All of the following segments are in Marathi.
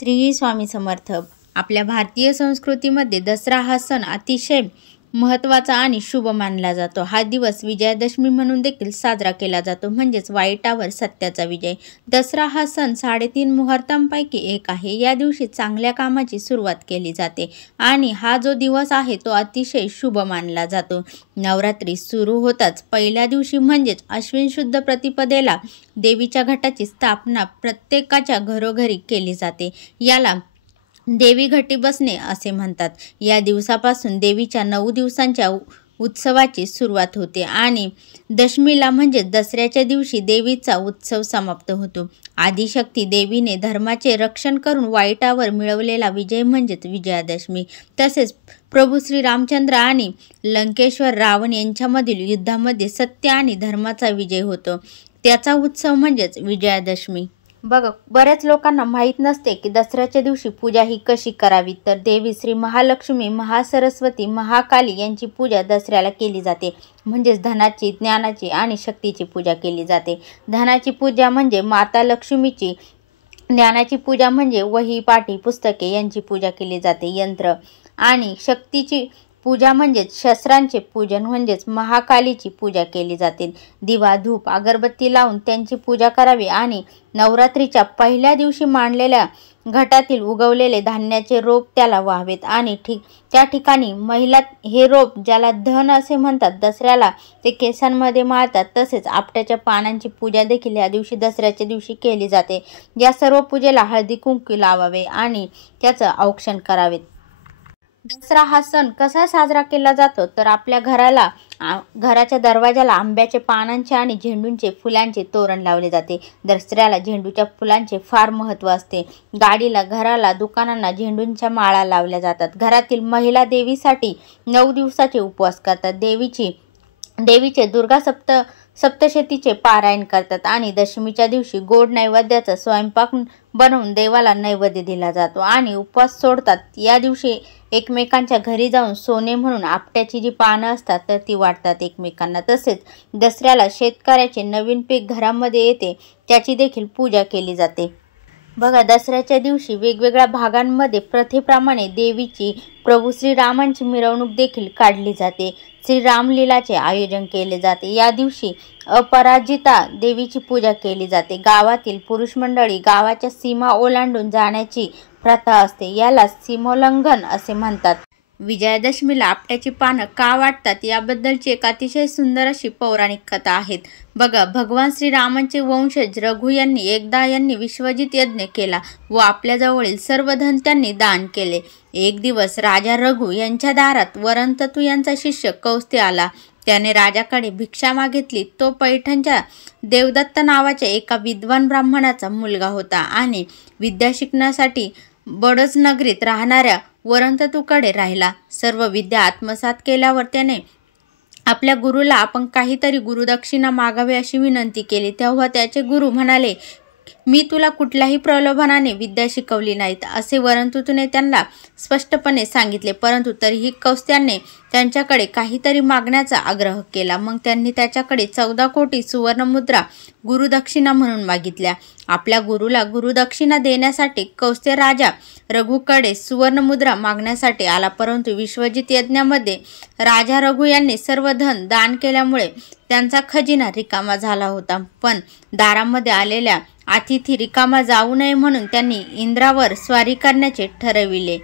श्री स्वामी समर्थ. आपल्या भारतीय संस्कृतीमध्ये दसरा हा सण अतिशय महत्त्वाचा आणि शुभ मानला जातो. हा दिवस विजयादशमी म्हणून देखील साजरा केला जातो, म्हणजेच वाईटावर सत्याचा विजय. दसरा हा सण 3.5 मुहूर्तांपैकी एक आहे. या दिवशी चांगल्या कामाची सुरुवात केली जाते आणि हा जो दिवस आहे तो अतिशय शुभ मानला जातो. नवरात्री सुरू होताच पहिल्या दिवशी म्हणजेच अश्विन शुद्ध प्रतिपदेला देवीच्या घटाची स्थापना प्रत्येकाच्या घरोघरी केली जाते. याला देवी घटी बसणे असे म्हणतात. या दिवसापासून देवीच्या 9 दिवसांच्या उत्सवाची सुरुवात होते आणि दशमीला म्हणजे दसऱ्याच्या दिवशी देवीचा उत्सव समाप्त होतो. आदिशक्ती देवीने धर्माचे रक्षण करून वाईटावर मिळवलेला विजय म्हणजेच विजयादशमी. तसेच प्रभू श्री रामचंद्र आणि लंकेश्वर रावण यांच्यामधील युद्धामध्ये सत्य आणि धर्माचा विजय होतो. त्याचा उत्सव म्हणजेच विजयादशमी. बघा, बऱ्याच लोकांना माहीत नसते की दसऱ्याच्या दिवशी पूजा ही कशी करावी. तर देवी श्री महालक्ष्मी, महासरस्वती, महाकाली यांची पूजा दसऱ्याला केली जाते. म्हणजेच धनाची, ज्ञानाची आणि शक्तीची पूजा केली जाते. धनाची पूजा म्हणजे माता लक्ष्मीची, ज्ञानाची पूजा म्हणजे वही, पाटी, पुस्तके यांची पूजा केली जाते, यंत्र. आणि शक्तीची पूजा म्हणजेच शस्त्रांचे पूजन म्हणजेच महाकालीची पूजा केली जाते. दिवा, धूप, अगरबत्ती लावून त्यांची पूजा करावी आणि नवरात्रीच्या पहिल्या दिवशी मांडलेल्या घटातील उगवलेले धान्याचे रोप त्याला वाहावेत आणि त्या ठिकाणी महिला हे रोप, ज्याला धन असे म्हणतात, दसऱ्याला ते केसांमध्ये माळतात. तसेच आपट्याच्या पानांची पूजा देखील या दिवशी दसऱ्याच्या दिवशी केली जाते. या सर्व पूजेला हळदी कुंकू लावावे आणि त्याचं औक्षण करावे. दसरा हा सण कसा साजरा केला जातो तर आपल्या घराच्या दरवाजाला आंब्याच्या पानांचे आणि झेंडूंचे फुलांचे तोरण लावले जाते. दसऱ्याला झेंडूच्या फुलांचे फार महत्त्व असते. गाडीला, घराला, दुकानांना झेंडूंच्या माळा लावल्या जातात. घरातील महिला देवीसाठी 9 दिवसाचे उपवास करतात. देवीचे दुर्गा सप्तशतीचे पारायण करतात आणि दशमीच्या दिवशी गोड नैवेद्याचा स्वयंपाक बनवून देवाला नैवेद्य दिला जातो आणि उपवास सोडतात. या दिवशी एकमेकांच्या घरी जाऊन सोने म्हणून आपट्याची जी पानं असतात तर ती वाटतात एकमेकांना. तसेच दसऱ्याला शेतकऱ्याचे नवीन पीक घरामध्ये येते त्याची देखील पूजा केली जाते. बघा, दसऱ्याच्या दिवशी वेगवेगळ्या भागांमध्ये प्रथेप्रमाणे देवीची, प्रभू श्रीरामांची मिरवणूक देखील काढली जाते. श्रीरामलीलाचे आयोजन केले जाते. या दिवशी अपराजिता देवीची पूजा केली जाते. गावातील पुरुष मंडळी गावाच्या सीमा ओलांडून जाण्याची प्रथा असते. याला सीमोल्लंघन असे म्हणतात. विजयादशमीला आपट्याची पानं का वाटतात याबद्दलची एक अतिशय सुंदर अशी पौराणिक कथा आहे. बघा, भगवान श्रीरामांचे वंशज रघु यांनी विश्वजित यज्ञ केला व आपल्याजवळील सर्व धन त्यांनी दान केले. एक दिवस राजा रघु यांच्या दारात वरंततू यांचा शिष्य कौस्त्य आला. त्याने राजाकडे भिक्षा मागितली. तो पैठणच्या देवदत्त नावाच्या एका विद्वान ब्राह्मणाचा मुलगा होता आणि विद्या शिकण्यासाठी बडोज नगरीत राहणाऱ्या वरंततूकडे राहिला. सर्व विद्या आत्मसात केल्यावर त्याने आपल्या गुरुला आपण काहीतरी गुरुदक्षिणा मागावी अशी विनंती केली. तेव्हा त्याचे गुरु म्हणाले, मी तुला कुठल्याही प्रलोभनाने विद्या शिकवली नाहीत असे वरंततूने त्यांना स्पष्टपणे सांगितले. परंतु तरीही कौस्त्याने त्यांच्याकडे काहीतरी मागण्याचा आग्रह केला. मग त्यांनी त्याच्याकडे 14 कोटी सुवर्णमुद्रा गुरुदक्षिणा म्हणून मागितल्या. आपल्या गुरुला गुरुदक्षिणा देण्यासाठी कौस्त्य राजा रघुकडे सुवर्णमुद्रा मागण्यासाठी आला. परंतु विश्वजित यज्ञामध्ये राजा रघु यांनी सर्व धन दान केल्यामुळे त्यांचा खजिना रिकामा झाला होता. पण दारामध्ये आलेल्या अतिथी रिकामा जाऊ नये म्हणून त्यांनी इंद्रावर स्वारी करण्याचे ठरविले.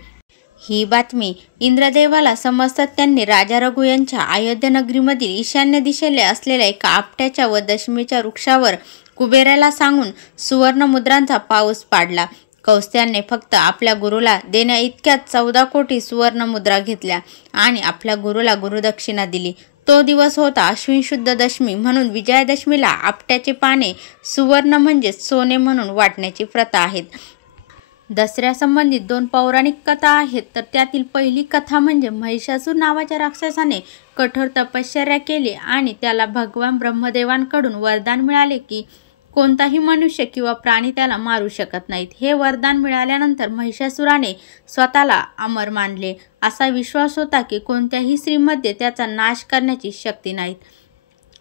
ही बातमी इंद्रदेवाला समजतात त्यांनी राजा रघु यांच्या अयोध्या नगरीमधील ईशान्य दिशेला असलेल्या एका आपट्याच्या व दशमीच्या वृक्षावर कुबेराला सांगून सुवर्णमुद्रांचा पाऊस पाडला. कौस्त्याने फक्त आपल्या गुरुला देण्या इतक्यात 14 कोटी सुवर्णमुद्रा घेतल्या आणि आपल्या गुरुला गुरुदक्षिणा दिली. तो दिवस होता अश्विन शुद्ध दशमी. म्हणून विजयादशमीला आपट्याचे पाने सुवर्ण म्हणजे सोने म्हणून वाटण्याची प्रथा आहे. दसऱ्यासंबंधित 2 पौराणिक कथा आहेत. तर त्यातील पहिली कथा म्हणजे महिषासूर नावाच्या राक्षसाने कठोर तपश्चर्या केली आणि त्याला भगवान ब्रह्मदेवांकडून वरदान मिळाले की कोणताही मनुष्य किंवा प्राणी त्याला मारू शकत नाहीत. हे वरदान मिळाल्यानंतर महिषासुराने स्वतःला अमर मानले. असा विश्वास होता की कोणत्याही स्त्रीमध्ये त्याचा नाश करण्याची शक्ती नाही.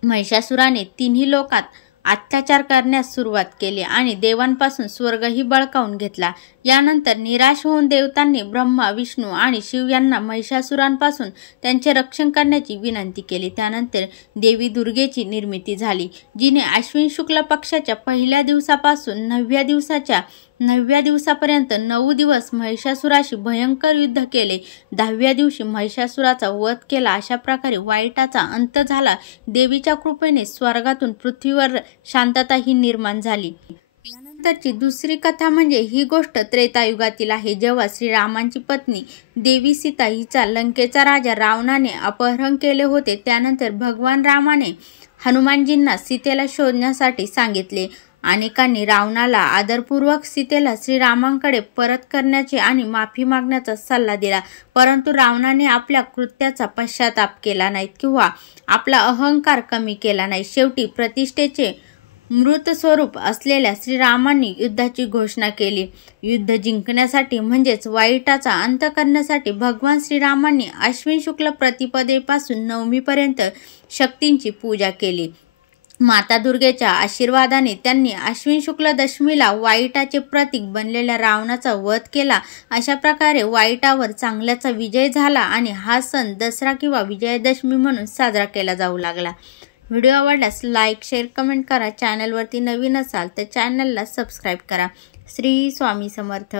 महिषासुराने 3 लोकात अत्याचार करण्यास सुरुवात केली आणि देवांपासून स्वर्गही बळकावून घेतला। यानंतर निराश होऊन देवतांनी ब्रह्मा, विष्णू आणि शिव यांना महिषासुरांपासून त्यांचे रक्षण करण्याची विनंती केली। त्यानंतर देवी दुर्गेची निर्मिती झाली, जिने अश्विन शुक्ल पक्षाच्या पहिल्या दिवसापासून 9व्या दिवसापर्यंत 9 दिवस महिषासुराशी भयंकर युद्ध केले। 10व्या दिवशी महिषासुराचा वध केला। अशा प्रकारे वाईटाचा अंत झाला। देवीच्या कृपेने स्वर्गातून पृथ्वीवर शांतता ही निर्माण झाली। यानंतरची दुसरी कथा म्हणजे ही गोष्ट त्रेतायुगातील आहे, जेव्हा श्रीरामांची पत्नी देवी सीता हिचा लंकेचा राजा रावणाने अपहरण केले होते। त्यानंतर भगवान रामाने हनुमानजींना सीतेला शोधण्यासाठी सांगितले। अनेकांनी रावणाला आदरपूर्वक सीतेला श्रीरामांकडे परत करण्याचे आणि माफी मागण्याचा सल्ला दिला, परंतु रावणाने आपल्या कृत्याचा पश्चाताप केला नाही किंवा आपला अहंकार कमी केला नाही। शेवटी प्रतिष्ठेचे मृत स्वरूप असलेल्या श्रीरामांनी युद्धाची घोषणा केली। युद्ध जिंकण्यासाठी म्हणजेच वाईटाचा अंत करण्यासाठी भगवान श्रीरामांनी अश्विन शुक्ल प्रतिपदेपासून नवमीपर्यंत शक्तींची पूजा केली। माता दुर्गेच्या आशीर्वादाने त्यांनी अश्विन शुक्ल दशमीला वाईटाचे प्रतीक बनलेल्या रावणाचा वध केला। अशा प्रकारे वाईटावर चांगल्याचा विजय झाला आणि हा सण दसरा किंवा विजयादशमी म्हणून साजरा केला जाऊ लागला। व्हिडिओ आवडल्यास लाईक, शेअर, कमेंट करा। चॅनलवरती नवीन असाल तर चॅनलला सबस्क्राईब करा। श्री स्वामी समर्थ।